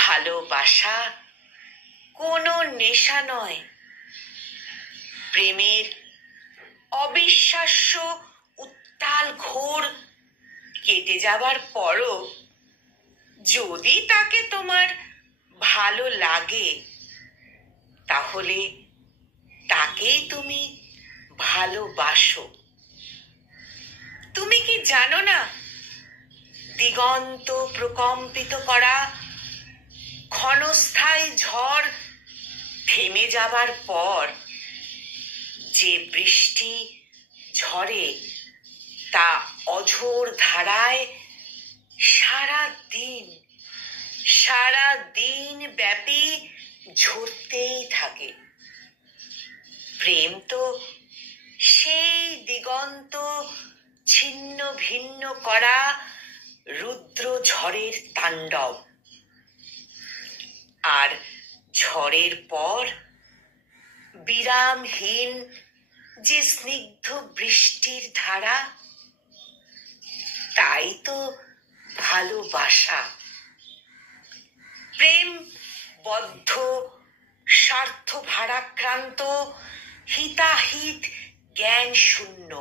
ভালোবাসা কোনো নেশা নয়। প্রেমের অবিশ্বাস্য উত্তাল ঘোর কেটে যাবার পরও যদি তাকে তোমার ভালো লাগে, তাহলে তাকেই তুমি ভালোবাসো। তুমি কি জানো না, দিগন্ত প্রকম্পিত করা ক্ষণস্থায়ী ঝড় থেমে যাবার পর যে বৃষ্টি ঝরে তা অঝোর ধারায় সারা দিন ব্যাপী ঝরতেই থাকে। প্রেম তো সেই দিগন্ত ছিন্ন ভিন্ন করা রুদ্র ঝড়ের তাণ্ডব। আর ঝড়ের পর বিরামহীন যে স্নিগ্ধ বৃষ্টির ধারা, তাই তো ভালোবাসা। প্রেম বদ্ধ স্বার্থ ভারাক্রান্ত হিতাহিত জ্ঞান শূন্য।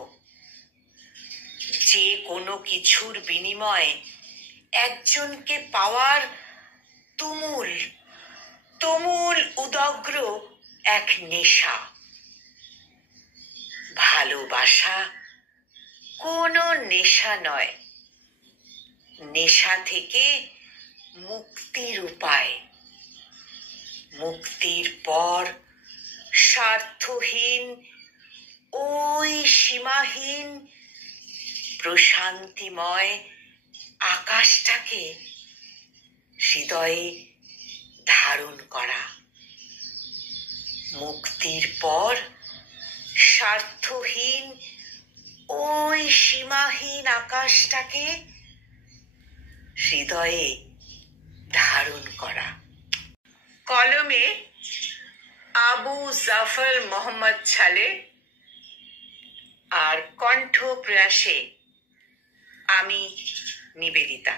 যে কোনো কিছুর বিনিময়ে একজনকে পাওয়ার তুমুল উদগ্র এক নেশা। ভালোবাসা কোনো নেশা নয়, নেশা থেকে মুক্তির উপায়। মুক্তির পর স্বার্থহীন ওই সীমাহীন প্রশান্তিময় আকাশটাকে হৃদয়ে ধারণ করা। মুক্তির পর স্বার্থহীন ওই সীমাহীন আকাশটাকে হৃদয়ে ধারণ করা। কলমে আবু জাফর মোহাম্মদ ছালে, আর কণ্ঠ প্রয়াসে আমি নিবেদিতা।